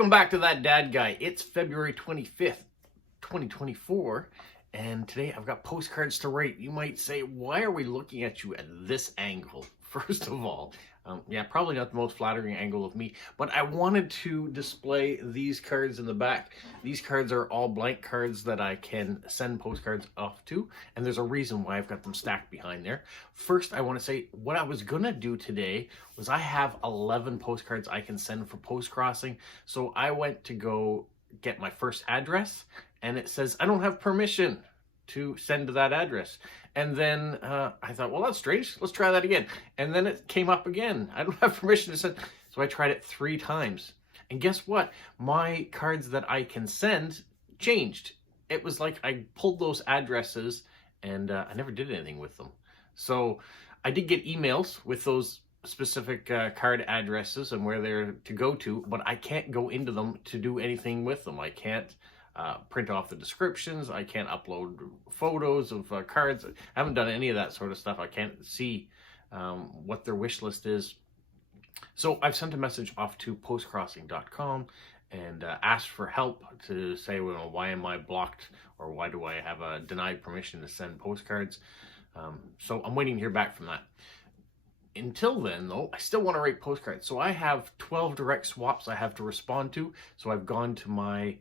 Welcome back to That Dad Guy. It's February 25th, 2024, and today I've got postcards to rate. You might say, why are we looking at you at this angle? First of all, yeah, probably not the most flattering angle of me, but I wanted to display these cards in the back. These cards are all blank cards that I can send postcards off to, and there's a reason why I've got them stacked behind there. First, I want to say what I was going to do today was I have 11 postcards I can send for post crossing, so I went to go get my first address, and it says I don't have permission to send to that address. And then I thought, well, that's strange. Let's try that again. And then it came up again. I don't have permission to send. So I tried it 3 times. And guess what? My cards that I can send changed. It was like I pulled those addresses and I never did anything with them. So I did get emails with those specific card addresses and where they're to go to, but I can't go into them to do anything with them. I can't print off the descriptions. I can't upload photos of cards. I haven't done any of that sort of stuff. I can't see what their wish list is. So I've sent a message off to postcrossing.com and asked for help to say, well, why am I blocked, or why do I have a denied permission to send postcards? So I'm waiting to hear back from that. Until then, though, I still want to rate postcards. So I have 12 direct swaps I have to respond to. So I've gone to my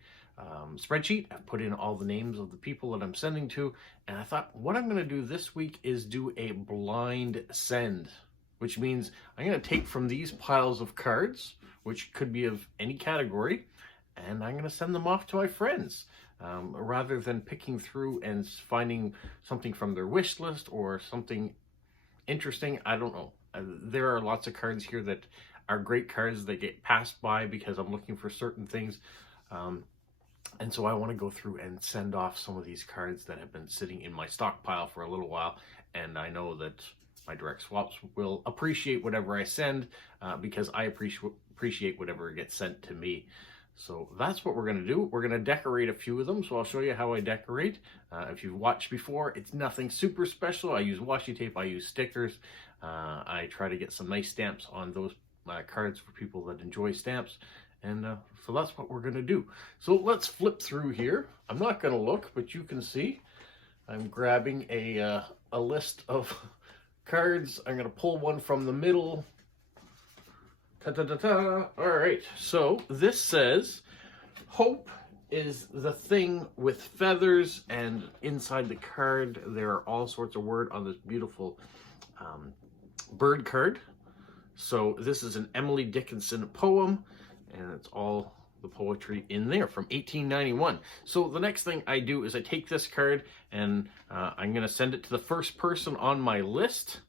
spreadsheet. I've put in all the names of the people that I'm sending to, and I thought what I'm going to do this week is do a blind send, which means I'm going to take from these piles of cards, which could be of any category, and I'm going to send them off to my friends rather than picking through and finding something from their wish list or something interesting. I don't know. There are lots of cards here that are great cards that get passed by because I'm looking for certain things. And so I want to go through and send off some of these cards that have been sitting in my stockpile for a little while. And I know that my direct swaps will appreciate whatever I send because I appreciate whatever gets sent to me. So that's what we're going to do. We're going to decorate a few of them. So I'll show you how I decorate. If you've watched before, it's nothing super special. I use washi tape. I use stickers. I try to get some nice stamps on those cards for people that enjoy stamps. And so that's what we're going to do. So let's flip through here. I'm not going to look, but you can see I'm grabbing a list of cards. I'm going to pull one from the middle. Ta-ta-ta-ta. All right. So this says, hope is the thing with feathers. And inside the card, there are all sorts of words on this beautiful bird card. So this is an Emily Dickinson poem. And it's all the poetry in there from 1891. So the next thing I do is I take this card and I'm going to send it to the first person on my list.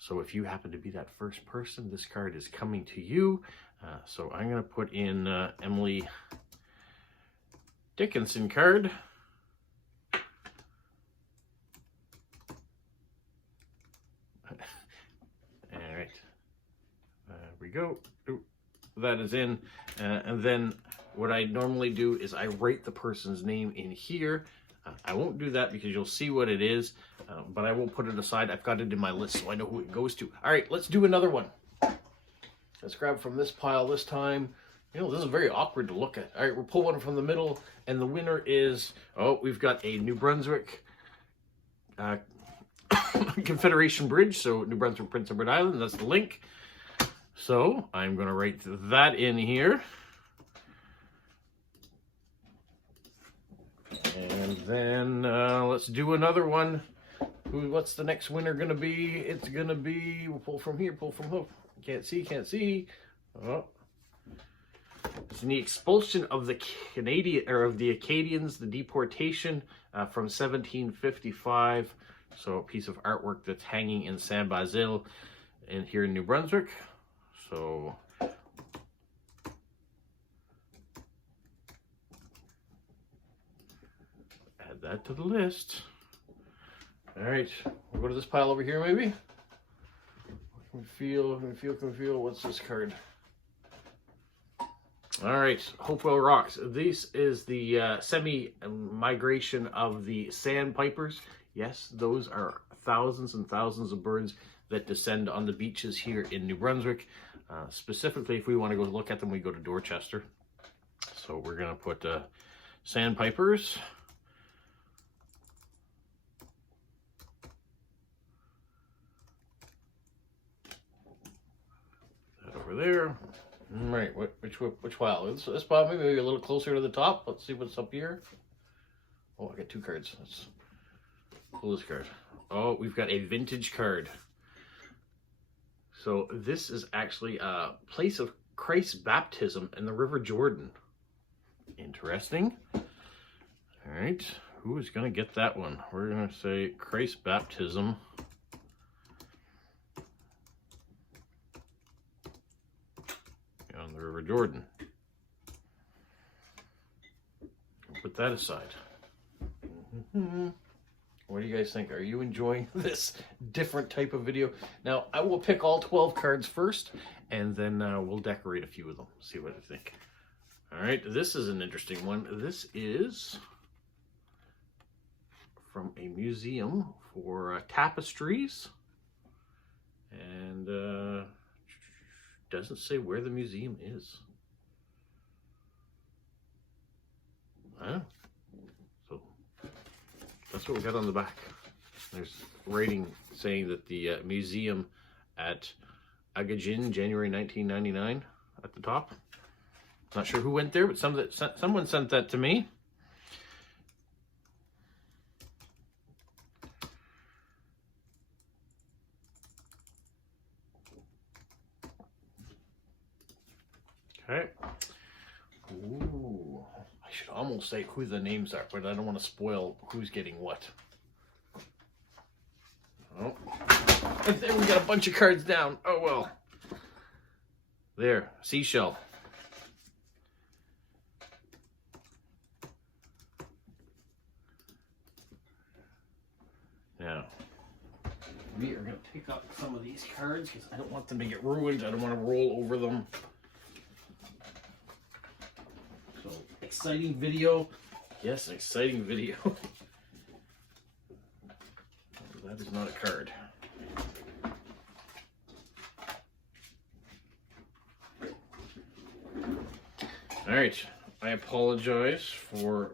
So if you happen to be that first person, this card is coming to you. So I'm going to put in Emily Dickinson card. All right. There we go. Ooh. That is in, and then what I normally do is I write the person's name in here. I won't do that because you'll see what it is, but I will put it aside. I've got it in my list so I know who it goes to. All right, let's do another one. Let's grab from this pile this time. You know, this is very awkward to look at. All right, we'll pull one from the middle, and the winner is, oh, we've got a New Brunswick Confederation Bridge, so New Brunswick, Prince Edward Island, that's the link. So I'm going to write that in here. And then let's do another one. What's the next winner going to be? It's going to be, we'll pull from here, pull from here. Can't see. Oh. It's in the expulsion of the Acadians, the deportation from 1755. So a piece of artwork that's hanging in Saint Basile here in New Brunswick. So add that to the list. All right, we'll go to this pile over here maybe. Can we feel, what's this card? All right, Hopewell Rocks. This is the semi-migration of the sandpipers. Yes, those are thousands and thousands of birds that descend on the beaches here in New Brunswick. Specifically, if we want to go look at them, we go to Dorchester. So we're gonna put sandpipers. That over there. Right, which pile? This pile maybe a little closer to the top. Let's see what's up here. Oh, I got 2 cards. Let's pull this card. Oh, we've got a vintage card. So this is actually a place of Christ's baptism in the River Jordan. Interesting. All right, who is going to get that one? We're going to say Christ's baptism. On the River Jordan. Put that aside. What do you guys think? Are you enjoying this different type of video? Now, I will pick all 12 cards first, and then we'll decorate a few of them. See what I think. All right, this is an interesting one. This is from a museum for tapestries, and doesn't say where the museum is. Huh? So that's what we got on the back. There's writing saying that the museum at Agajin, January 1999 at the top. Not sure who went there, but someone sent that to me. Okay. Ooh, I should almost say who the names are, but I don't want to spoil who's getting what. Oh, and then we got a bunch of cards down. Oh well. There, seashell. Now, we are going to pick up some of these cards because I don't want them to get ruined. I don't want to roll over them. So, exciting video. Yes, an exciting video. That is not a card. All right, I apologize for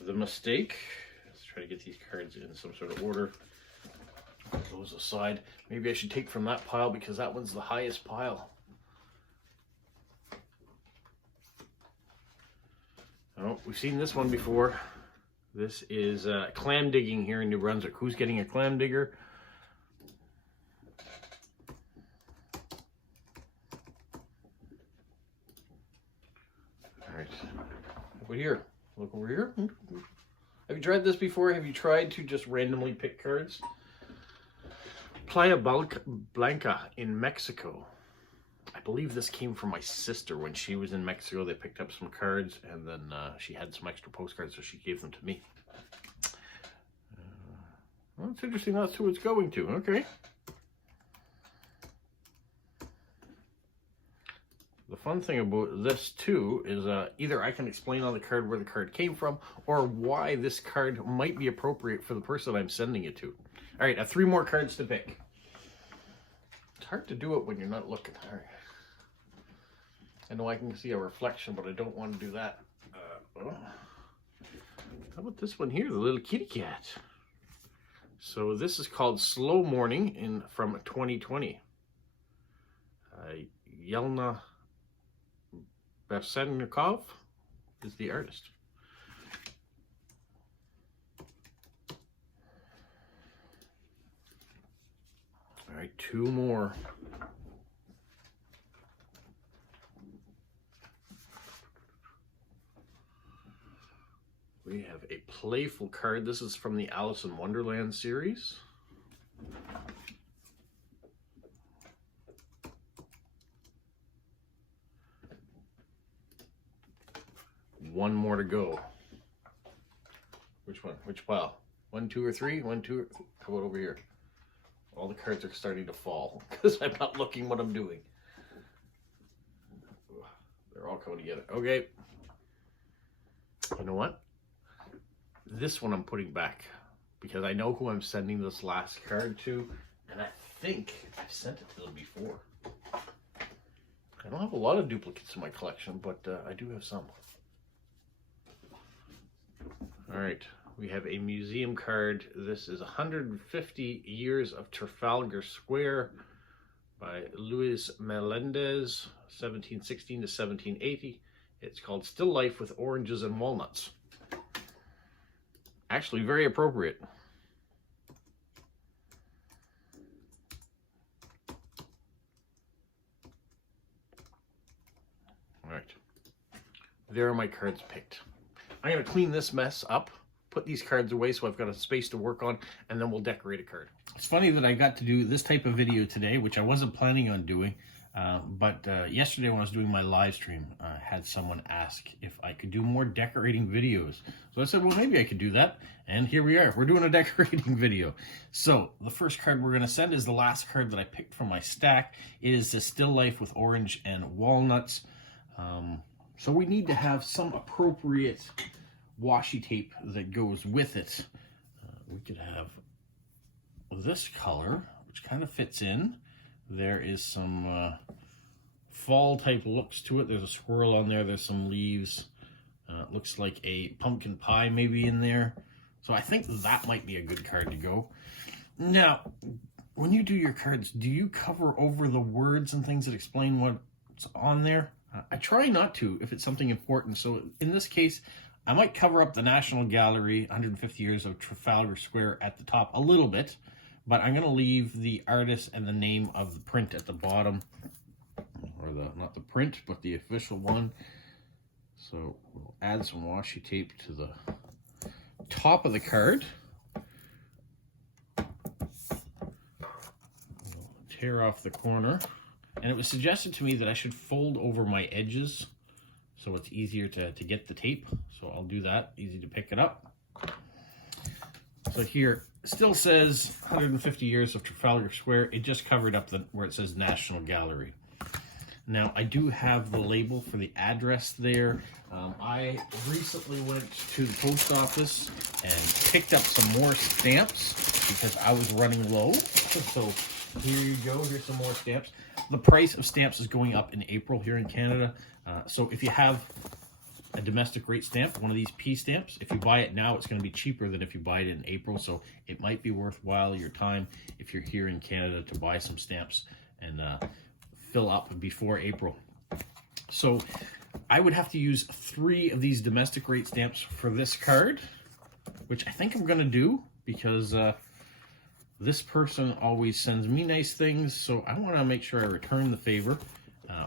the mistake. Let's try to get these cards in some sort of order. Put those aside. Maybe I should take from that pile because that one's the highest pile. Oh, we've seen this one before. This is clam digging here in New Brunswick. Who's getting a clam digger? All right, over here. Look over here. Have you tried this before? Have you tried to just randomly pick cards? Playa Blanca in Mexico. I believe this came from my sister when she was in Mexico. They picked up some cards, and then she had some extra postcards, so she gave them to me. Well, it's interesting that's who it's going to. Okay. The fun thing about this, too, is either I can explain on the card where the card came from, or why this card might be appropriate for the person I'm sending it to. All right, I have 3 more cards to pick. It's hard to do it when you're not looking. All right. I know I can see a reflection, but I don't want to do that. How about this one here, the little kitty cat? So this is called Slow Morning from 2020. Yelena Bersennikov is the artist. All right, 2 more. We have a playful card. This is from the Alice in Wonderland series. One more to go. Which one? Which pile? 1, 2, or 3? 1, 2. How about over here? All the cards are starting to fall because I'm not looking what I'm doing. They're all coming together. Okay. You know what? This one I'm putting back because I know who I'm sending this last card to, and I think I've sent it to them before. I don't have a lot of duplicates in my collection, but I do have some. All right, we have a museum card. This is 150 Years of Trafalgar Square by Luis Melendez, 1716 to 1780. It's called Still Life with Oranges and Walnuts. Actually, very appropriate. All right, there are my cards picked. I'm going to clean this mess up, put these cards away so I've got a space to work on, and then we'll decorate a card. It's funny that I got to do this type of video today, which I wasn't planning on doing, but yesterday when I was doing my live stream, I had someone ask if I could do more decorating videos. So I said, well, maybe I could do that, and here we are. We're doing a decorating video. So the first card we're going to send is the last card that I picked from my stack. It is the Still Life with Orange and Walnuts. So we need to have some appropriate washi tape that goes with it. We could have this color, which kind of fits in. There is some fall type looks to it. There's a squirrel on there. There's some leaves. Looks like a pumpkin pie maybe in there. So I think that might be a good card to go. Now, when you do your cards, do you cover over the words and things that explain what's on there? I try not to if it's something important. So in this case, I might cover up the National Gallery, 150 Years of Trafalgar Square at the top a little bit, but I'm going to leave the artist and the name of the print at the bottom, or not the print, but the official one. So we'll add some washi tape to the top of the card. We'll tear off the corner. And it was suggested to me that I should fold over my edges so it's easier to get the tape. So I'll do that, easy to pick it up. So here, it still says 150 Years of Trafalgar Square. It just covered up where it says National Gallery. Now, I do have the label for the address there. I recently went to the post office and picked up some more stamps because I was running low. So here you go, here's some more stamps. The price of stamps is going up in April here in Canada. So if you have a domestic rate stamp, one of these P stamps, if you buy it now, it's going to be cheaper than if you buy it in April. So it might be worthwhile your time if you're here in Canada to buy some stamps and fill up before April. So I would have to use 3 of these domestic rate stamps for this card, which I think I'm going to do because this person always sends me nice things, so I want to make sure I return the favor.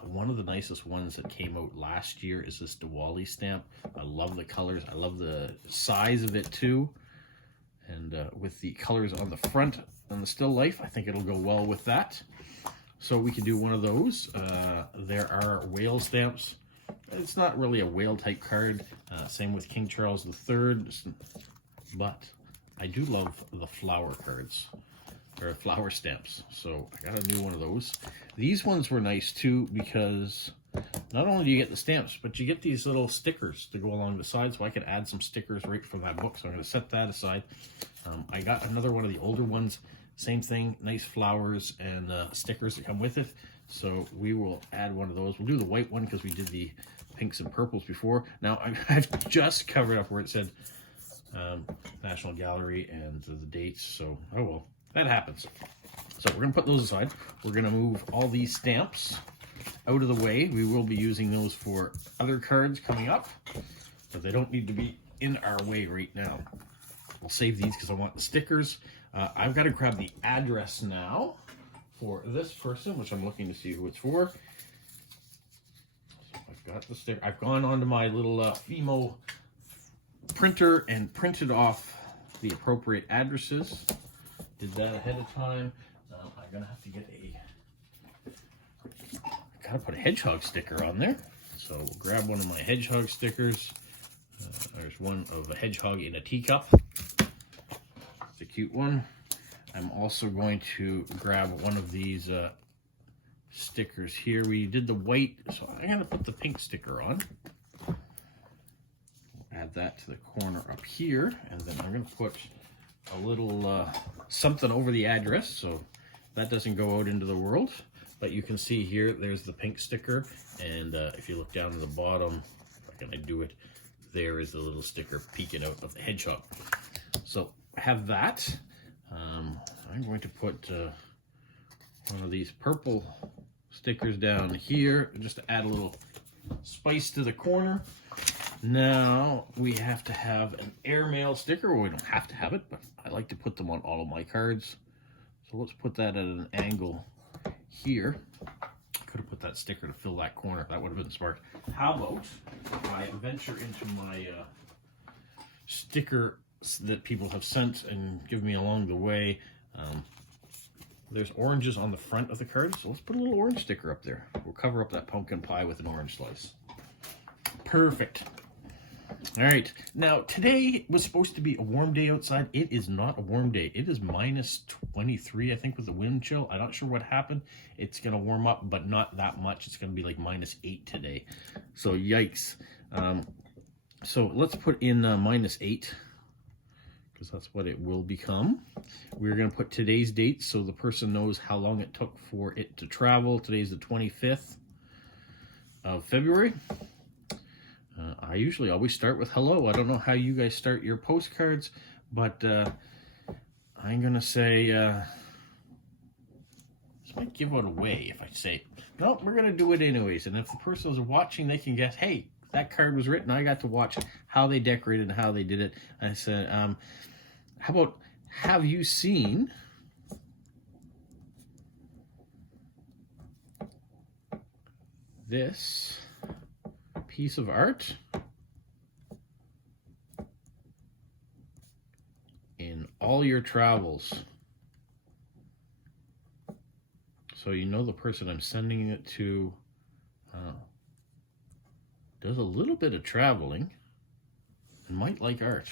One of the nicest ones that came out last year is this Diwali stamp. I love the colors. I love the size of it too. And with the colors on the front and the Still Life, I think it'll go well with that. So we can do one of those. There are whale stamps. It's not really a whale type card. Same with King Charles III. But I do love the flower cards, or flower stamps, so I got a new one of those. These ones were nice too because not only do you get the stamps, but you get these little stickers to go along the side, so I could add some stickers right from that book, so I'm going to set that aside. I got another one of the older ones, same thing, nice flowers and stickers that come with it, so we will add one of those. We'll do the white one because we did the pinks and purples before. Now, I've just covered up where it said National Gallery and the dates, so oh well, that happens. So we're going to put those aside. We're going to move all these stamps out of the way. We will be using those for other cards coming up, but they don't need to be in our way right now. We'll save these because I want the stickers. I've got to grab the address now for this person, which I'm looking to see who it's for. So I've got the sticker. I've gone onto my little Fimo printer and printed off the appropriate addresses. Did that ahead of time. I'm gonna have to get gotta put a hedgehog sticker on there. So we'll grab one of my hedgehog stickers. There's one of a hedgehog in a teacup. It's a cute one. I'm also going to grab one of these stickers here. We did the white, so I'm gonna put the pink sticker on. Add that to the corner up here, and then I'm going to put a little something over the address so that doesn't go out into the world. But you can see here, there's the pink sticker, and if you look down to the bottom, if I can do it, there is the little sticker peeking out of the hedgehog. So have that. I'm going to put one of these purple stickers down here just to add a little spice to the corner. Now we have to have an airmail sticker. Well, we don't have to have it, but I like to put them on all of my cards. So let's put that at an angle here. Could have put that sticker to fill that corner. That would have been smart. How about I venture into my sticker that people have sent and give me along the way. There's oranges on the front of the card, so let's put a little orange sticker up there. We'll cover up that pumpkin pie with an orange slice. Perfect. All right, now today was supposed to be a warm day outside. It is not a warm day. It is minus 23, I think, with the wind chill. I'm not sure what happened. It's going to warm up, but not that much. It's going to be like minus 8 today. So yikes. So let's put in minus 8. Because that's what it will become. We're going to put today's date so the person knows how long it took for it to travel. Today's the 25th of February. I usually always start with hello. I don't know how you guys start your postcards, but I'm going to say, this might give it away if I say, no, we're going to do it anyways. And if the person is watching, they can guess, hey, that card was written. I got to watch how they decorated and how they did it. I said, how about, have you seen this piece of art in all your travels? So you know the person I'm sending it to does a little bit of traveling and might like art.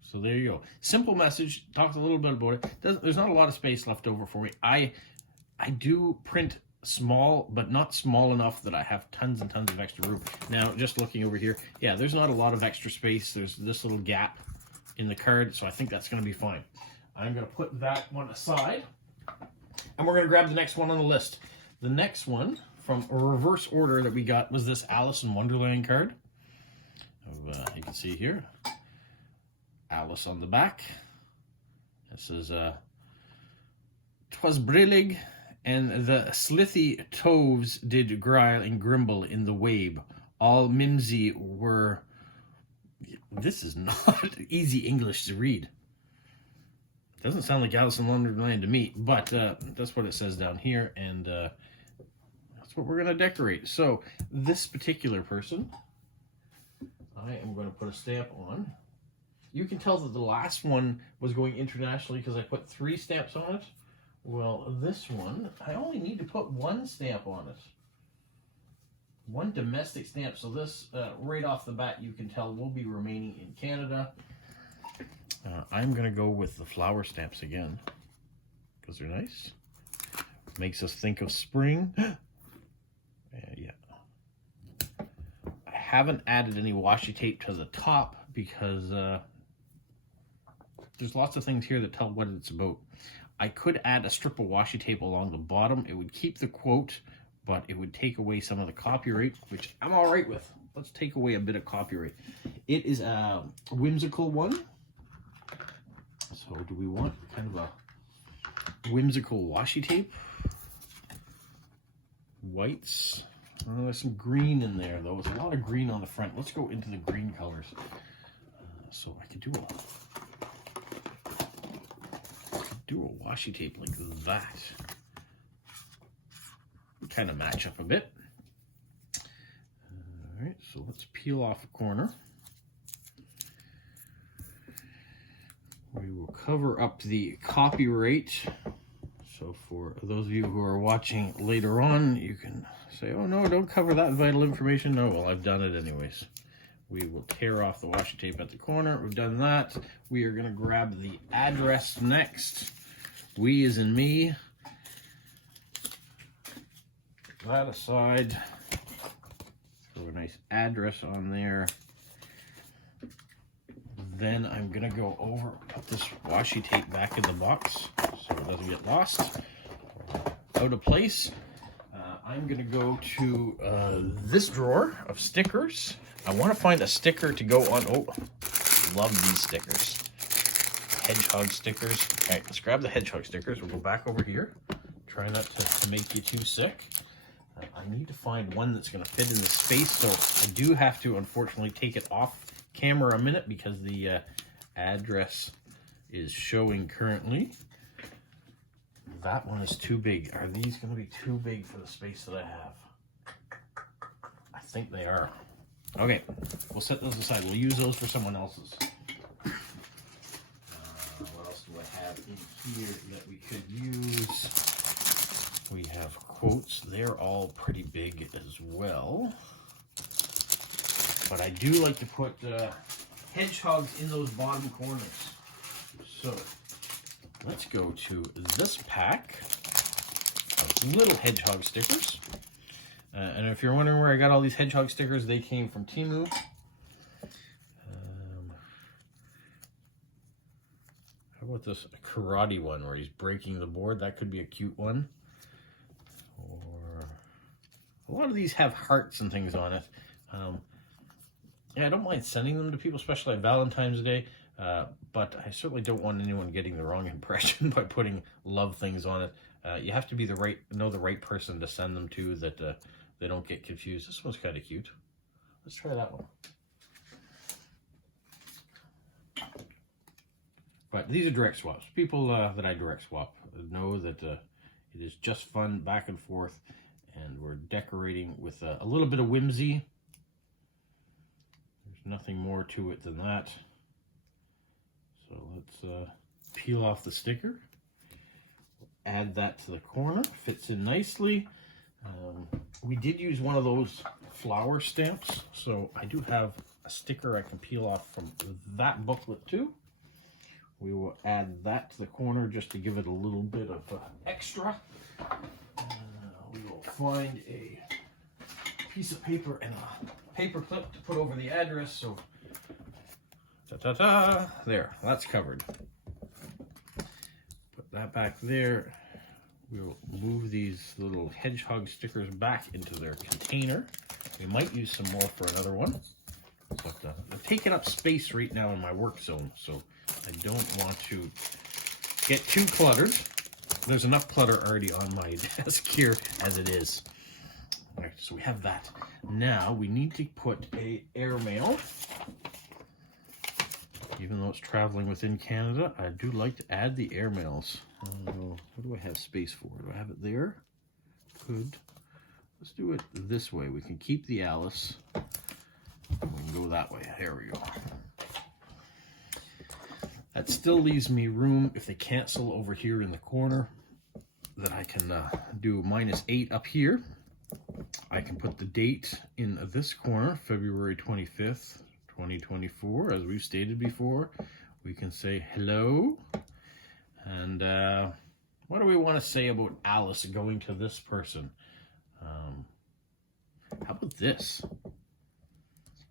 So there you go. Simple message. Talked a little bit about it. There's not a lot of space left over for me. I do print small, but not small enough that I have tons and tons of extra room. Now, just looking over here, yeah, there's not a lot of extra space. There's this little gap in the card, so I think that's going to be fine. I'm going to put that one aside, and we're going to grab the next one on the list. The next one from a reverse order that we got was this Alice in Wonderland card. You can see here, Alice on the back. It says, "'Twas brillig, and the slithy toves did grile and grimble in the wabe. All mimsy were..." This is not easy English to read. It doesn't sound like Alice in Wonderland to me, but that's what it says down here, and that's what we're going to decorate. So this particular person, I am going to put a stamp on. You can tell that the last one was going internationally because I put 3 stamps on it. Well, this one, I only need to put 1 stamp on it. 1 domestic stamp. So this, right off the bat, you can tell will be remaining in Canada. I'm going to go with the flower stamps again because they're nice. Makes us think of spring. Yeah. I haven't added any washi tape to the top because there's lots of things here that tell what it's about. I could add a strip of washi tape along the bottom. It would keep the quote, but it would take away some of the copyright, which I'm all right with. Let's take away a bit of copyright. It is a whimsical one. So do we want kind of a whimsical washi tape? Whites. Oh, there's some green in there, though. There's a lot of green on the front. Let's go into the green colors. So I could do a washi tape like that. Kind of match up a bit. All right, so let's peel off a corner. We will cover up the copyright. So for those of you who are watching later on, you can say, oh no, don't cover that vital information. No, well, I've done it anyways. We will tear off the washi tape at the corner. We've done that. We are going to grab the address next. We as in me. That aside. Throw a nice address on there. Then I'm going to go over, put this washi tape back in the box so it doesn't get lost or out of place. I'm going to go to this drawer of stickers. I want to find a sticker to go on. Oh, love these stickers. Hedgehog stickers. All right, let's grab the hedgehog stickers. We'll go back over here. Try not to make you too sick. I need to find one that's going to fit in the space, so I do have to, unfortunately, take it off camera a minute because the address is showing currently. That one is too big. Are these going to be too big for the space that I have? I think they are. Okay, we'll set those aside. We'll use those for someone else's. What else do I have in here that we could use? We have quotes. They're all pretty big as well. But I do like to put hedgehogs in those bottom corners. So let's go to this pack of little hedgehog stickers. And if you're wondering where I got all these hedgehog stickers, they came from Temu. How about this karate one where he's breaking the board? That could be a cute one. Or a lot of these have hearts and things on it. Yeah, I don't mind sending them to people, especially on Valentine's Day. But I certainly don't want anyone getting the wrong impression by putting love things on it. You have to be know the right person to send them to, that they don't get confused. This one's kind of cute. Let's try that one. But these are direct swaps. People that I direct swap know that it is just fun back and forth, and we're decorating with a little bit of whimsy. There's nothing more to it than that. So let's peel off the sticker. Add that to the corner. Fits in nicely. We did use one of those flower stamps, so I do have a sticker I can peel off from that booklet too. We will add that to the corner just to give it a little bit of extra. We will find a piece of paper and a paper clip to put over the address. So, ta-ta-ta, there, that's covered. Put that back there. We'll move these little hedgehog stickers back into their container. We might use some more for another one. But I'm taking up space right now in my work zone, so I don't want to get too cluttered. There's enough clutter already on my desk here as it is. All right, so we have that. Now we need to put a airmail. Even though it's traveling within Canada, I do like to add the airmails. What do I have space for? Do I have it there? Good. Let's do it this way. We can keep the Alice. We can go that way. There we go. That still leaves me room, if they cancel over here in the corner, that I can do -8 up here. I can put the date in this corner, February 25th, 2024, as we've stated before. We can say hello. And what do we want to say about Alice going to this person? How about this?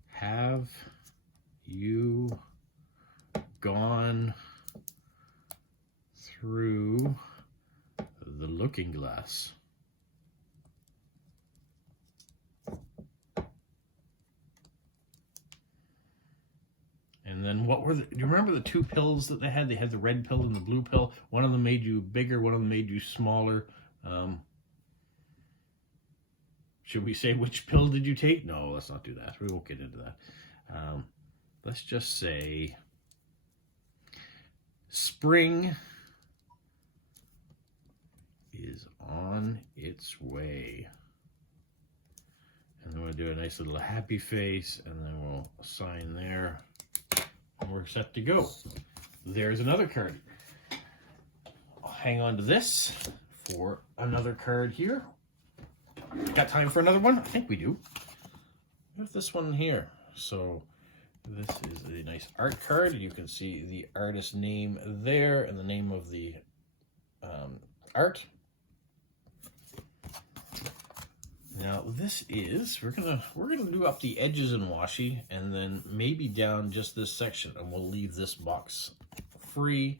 Have you gone through the looking glass? And then what were do you remember the two pills that they had? They had the red pill and the blue pill. One of them made you bigger, one of them made you smaller. Should we say which pill did you take? No, let's not do that. We won't get into that. Let's just say spring is on its way. And then we'll do a nice little happy face, and then we'll sign there. And we're set to go. There's another card. I'll hang on to this for another card here. Got time for another one? I think we do. We have this one here. So this is a nice art card. You can see the artist name there and the name of the art. Now this is, we're gonna do up the edges in washi, and then maybe down just this section, and we'll leave this box free.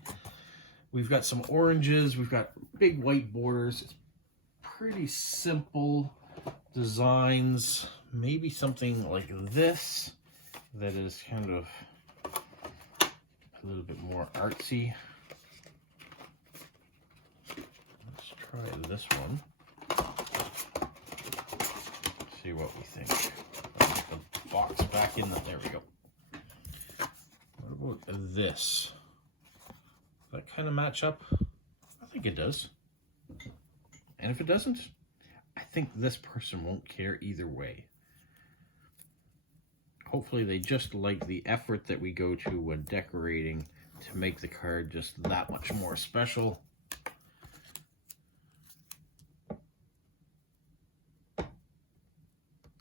We've got some oranges, we've got big white borders. It's pretty simple designs. Maybe something like this that is kind of a little bit more artsy. Let's try this one. See what we think. Put the box back in. There we go. What about this? Does that kind of match up? I think it does. And if it doesn't, I think this person won't care either way. Hopefully they just like the effort that we go to when decorating to make the card just that much more special.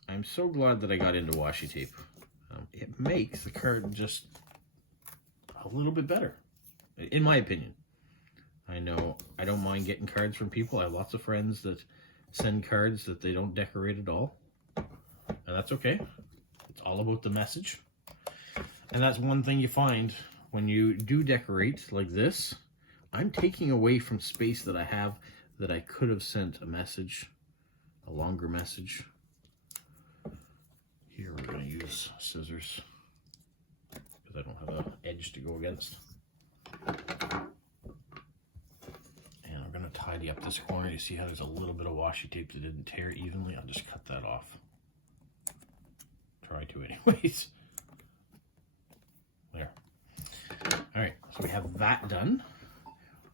I'm so glad that I got into washi tape. It makes the card just a little bit better, in my opinion. I know I don't mind getting cards from people. I have lots of friends that send cards that they don't decorate at all. And that's okay. It's all about the message. And that's one thing you find when you do decorate like this. I'm taking away from space that I have that I could have sent a message, a longer message. Here we're going to use scissors because I don't have an edge to go against. And I'm going to tidy up this corner. You see how there's a little bit of washi tape that didn't tear evenly? I'll just cut that off. Try to anyways. There. Alright, so we have that done.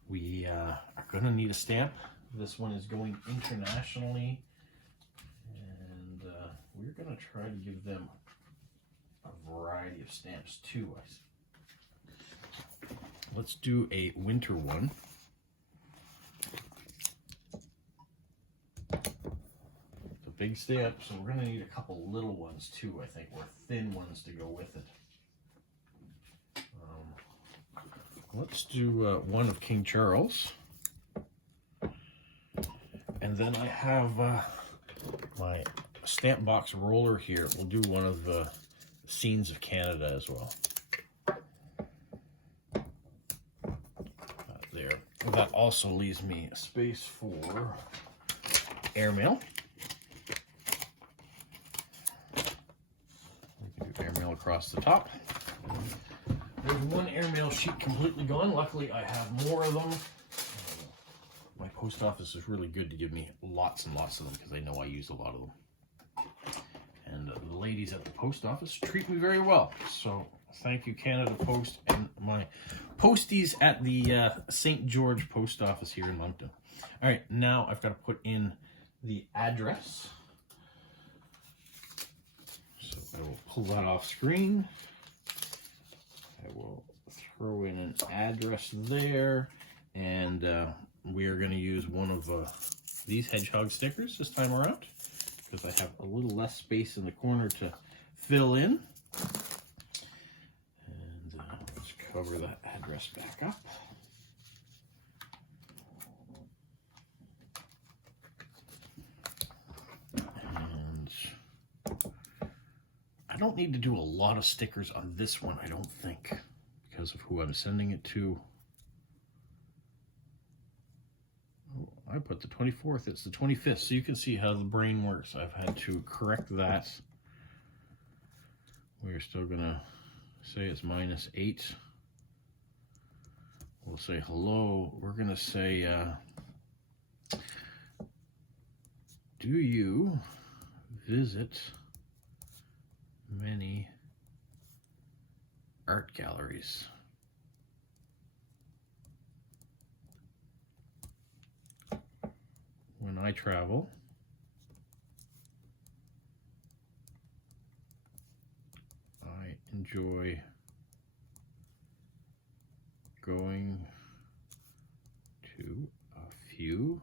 We are going to need a stamp. This one is going internationally. And we're going to try to give them a variety of stamps too. Let's do a winter one. It's a big stamp, so we're going to need a couple little ones too, I think, or thin ones to go with it. Let's do one of King Charles. And then I have my stamp box roller here. We'll do one of the scenes of Canada as well. There. That also leaves me a space for airmail. We can do airmail across the top. There's one airmail sheet completely gone. Luckily, I have more of them. My post office is really good to give me lots and lots of them because they know I use a lot of them. And the ladies at the post office treat me very well. So thank you, Canada Post, and my posties at the St. George Post Office here in Moncton. All right, now I've got to put in the address. So I will pull that off screen. I will throw in an address there, and we are going to use one of these hedgehog stickers this time around because I have a little less space in the corner to fill in. And let's cover that address back up. And I don't need to do a lot of stickers on this one, I don't think, because of who I'm sending it to. Oh, I put the 24th, it's the 25th, so you can see how the brain works. I've had to correct that. We're still gonna say it's -8. We'll say hello. We're gonna say, do you visit many art galleries? When I travel, I enjoy going to a few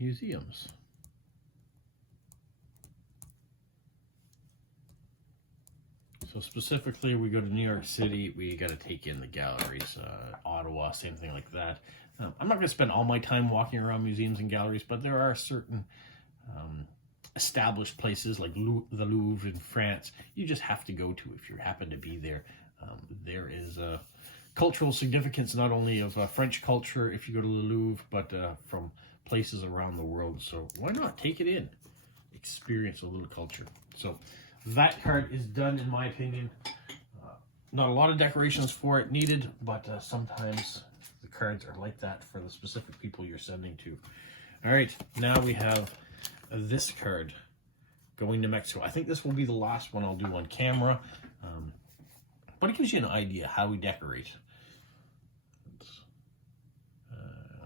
museums. So specifically, we go to New York City, we got to take in the galleries. Ottawa, same thing like that. I'm not going to spend all my time walking around museums and galleries, but there are certain established places like the Louvre in France you just have to go to if you happen to be there. There is cultural significance not only of French culture if you go to the Louvre, but from places around the world. So why not take it in, experience a little culture. So that card is done, in my opinion. Not a lot of decorations for it needed, but sometimes the cards are like that for the specific people you're sending to. All right, now we have this card, going to Mexico. I think this will be the last one I'll do on camera, but it gives you an idea how we decorate.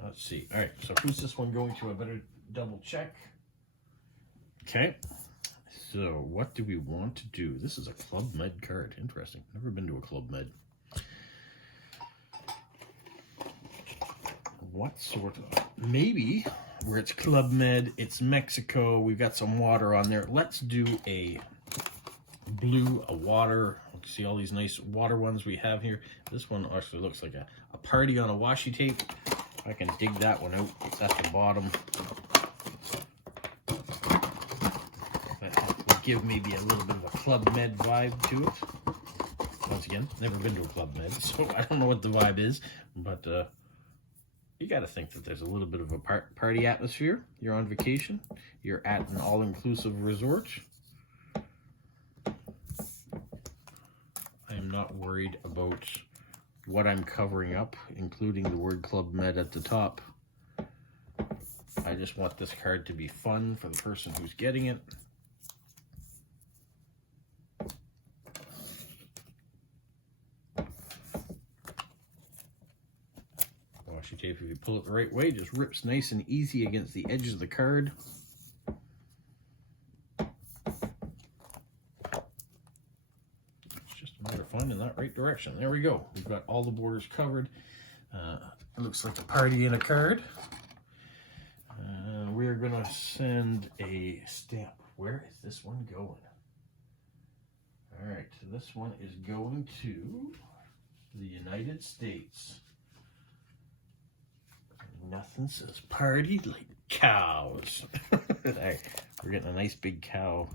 Let's see. All right, so who's this one going to? I better double check. Okay, so what do we want to do? This is a Club Med card. Interesting. Never been to a Club Med. What sort of... Maybe where it's Club Med, it's Mexico, we've got some water on there. Let's do a blue, a water. See all these nice water ones we have here. This one actually looks like a party on a washi tape. I can dig that one out. It's at the bottom. That will give maybe a little bit of a Club Med vibe to it. Once again, never been to a Club Med, so I don't know what the vibe is, but you got to think that there's a little bit of a party atmosphere. You're on vacation. You're at an all-inclusive resort. I am not worried about what I'm covering up, including the word Club Med at the top. I just want this card to be fun for the person who's getting it. Washi tape, if you pull it the right way, just rips nice and easy against the edges of the card. Fun in that right direction. There we go. We've got all the borders covered. It looks like a party in a card. We're gonna send a stamp. Where is this one going? All right, this one is going to the United States. Nothing says party like cows. Right, we're getting a nice big cow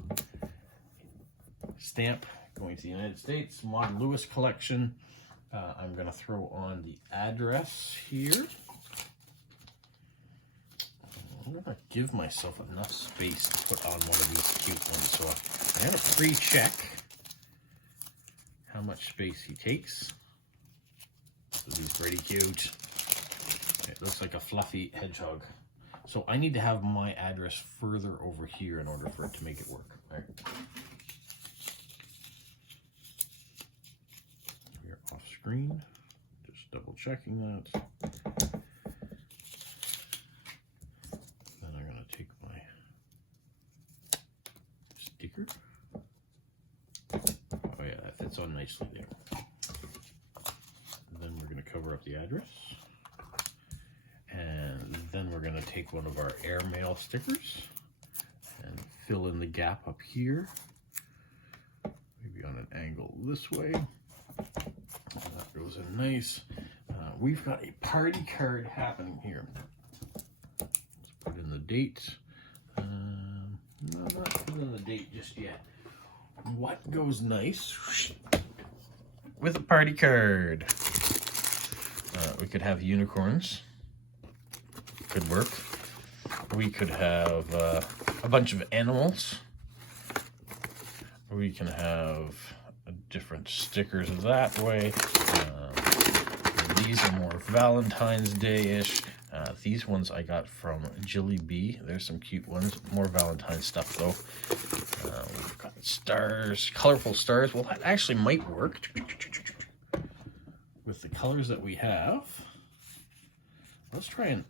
stamp. Going to the United States, Maud Lewis collection. I'm going to throw on the address here. I'm going to give myself enough space to put on one of these cute ones. So I'm going to pre-check how much space he takes. So he's pretty cute. It looks like a fluffy hedgehog. So I need to have my address further over here in order for it to make it work. All right. Off screen, just double checking that. Then I'm going to take my sticker. Oh yeah, that fits on nicely there. And then we're going to cover up the address. And then we're going to take one of our airmail stickers and fill in the gap up here. Maybe on an angle this way. That goes in nice. We've got a party card happening here. Let's put in the date. No, not put in the date just yet. What goes nice with a party card? We could have unicorns. Could work. We could have a bunch of animals. We can have different stickers that way. These are more Valentine's Day-ish. These ones I got from Jilly B. There's some cute ones. More Valentine's stuff though. We've got stars, colorful stars. Well, that actually might work with the colors that we have. Let's try a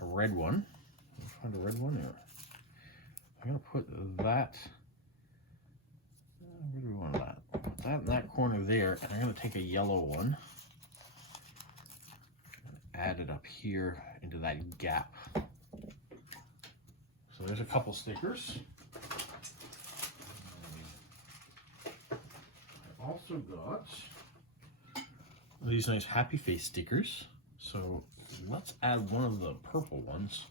red one. Let's find a red one here. I'm gonna put that. Where do we want that? Put that in that corner there, and I'm going to take a yellow one and add it up here into that gap. So there's a couple stickers. I also got these nice happy face stickers. So let's add one of the purple ones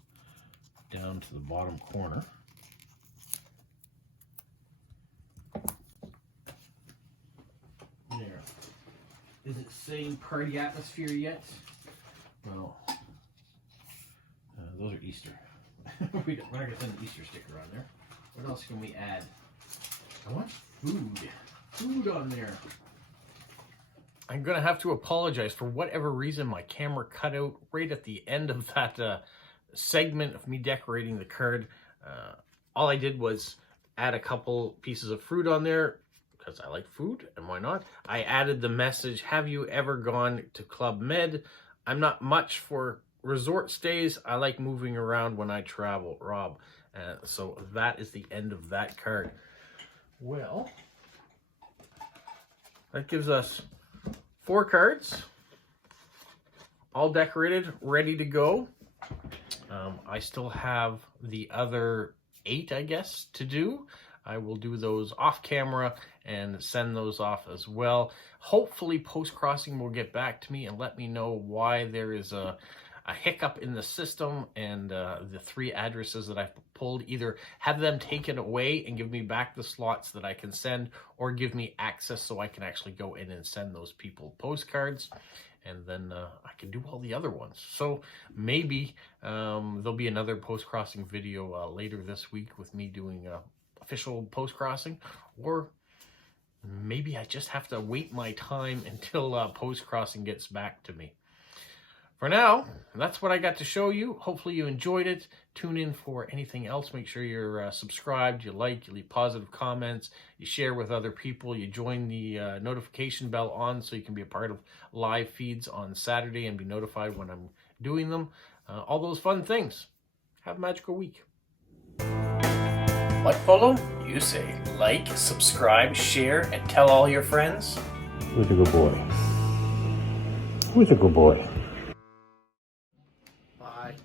down to the bottom corner. There. Is it saying party atmosphere yet? Well, those are Easter. We're not going to send an Easter sticker on there. What else can we add? I want food. Food on there. I'm going to have to apologize. For whatever reason, my camera cut out right at the end of that segment of me decorating the card. All I did was add a couple pieces of fruit on there because I like food, and why not? I added the message, have you ever gone to Club Med? I'm not much for resort stays. I like moving around when I travel, Rob. So that is the end of that card. Well, that gives us 4 cards, all decorated, ready to go. I still have the other 8, I guess, to do. I will do those off camera and send those off as well. Hopefully Post Crossing will get back to me and let me know why there is a hiccup in the system, and the 3 addresses that I've pulled, either have them taken away and give me back the slots that I can send, or give me access so I can actually go in and send those people postcards, and then I can do all the other ones. So maybe there'll be another Post Crossing video later this week with me doing official Post Crossing, or maybe I just have to wait my time until Post Crossing gets back to me. For now, that's what I got to show you. Hopefully you enjoyed it. Tune in for anything else. Make sure you're subscribed, you like, you leave positive comments, you share with other people, you join the notification bell on so you can be a part of live feeds on Saturday and be notified when I'm doing them. All those fun things. Have a magical week. What, Polo? You say like, subscribe, share, and tell all your friends. Who's a good boy? Who's a good boy? Bye.